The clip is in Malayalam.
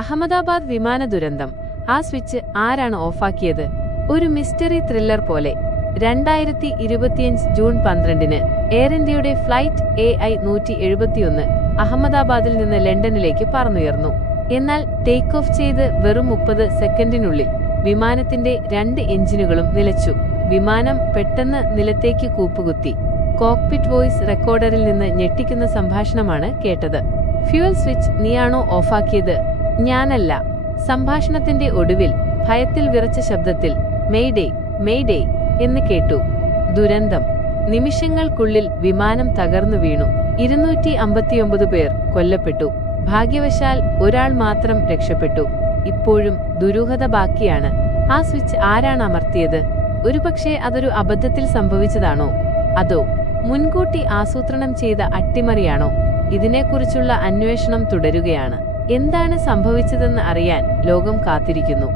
അഹമ്മദാബാദ് വിമാന ദുരന്തം. ആ സ്വിച്ച് ആരാണ് ഓഫാക്കിയത്? ഒരു മിസ്റ്ററി ത്രില്ലർ പോലെ. രണ്ടായിരത്തി ഇരുപത്തിയഞ്ച് ജൂൺ പന്ത്രണ്ടിന് എയർ ഇന്ത്യയുടെ ഫ്ലൈറ്റ് എ ഐ നൂറ്റി എഴുപത്തിയൊന്ന് അഹമ്മദാബാദിൽ നിന്ന് ലണ്ടനിലേക്ക് പറന്നുയർന്നു. എന്നാൽ ടേക്ക് ഓഫ് ചെയ്ത് വെറും മുപ്പത് സെക്കൻഡിനുള്ളിൽ വിമാനത്തിന്റെ രണ്ട് എഞ്ചിനുകളും നിലച്ചു. വിമാനം പെട്ടെന്ന് നിലത്തേക്ക് കൂപ്പുകുത്തി. കോക്പിറ്റ് വോയിസ് റെക്കോർഡറിൽ നിന്ന് ഞെട്ടിക്കുന്ന സംഭാഷണമാണ് കേട്ടത്. ഫ്യൂവൽ സ്വിച്ച് നീയാണോ ഓഫാക്കിയത്? ഞാനല്ല. സംഭാഷണത്തിന്റെ ഒടുവിൽ ഭയത്തിൽ വിറച്ച ശബ്ദത്തിൽ മെയ്ഡേ മെയ്ഡേ എന്ന് കേട്ടു. ദുരന്തം. നിമിഷങ്ങൾക്കുള്ളിൽ വിമാനം തകർന്നു വീണു. ഇരുന്നൂറ്റി അമ്പത്തിയൊമ്പത് പേർ കൊല്ലപ്പെട്ടു. ഭാഗ്യവശാൽ ഒരാൾ മാത്രം രക്ഷപ്പെട്ടു. ഇപ്പോഴും ദുരൂഹത ബാക്കിയാണ്. ആ സ്വിച്ച് ആരാണ് അമർത്തിയത്? ഒരുപക്ഷെ അതൊരു അബദ്ധത്തിൽ സംഭവിച്ചതാണോ? അതോ മുൻകൂട്ടി ആസൂത്രണം ചെയ്ത അട്ടിമറിയാണോ? ഇതിനെക്കുറിച്ചുള്ള അന്വേഷണം തുടരുകയാണ്. എന്താണ് സംഭവിച്ചതെന്ന് അറിയാൻ ലോകം കാത്തിരിക്കുന്നു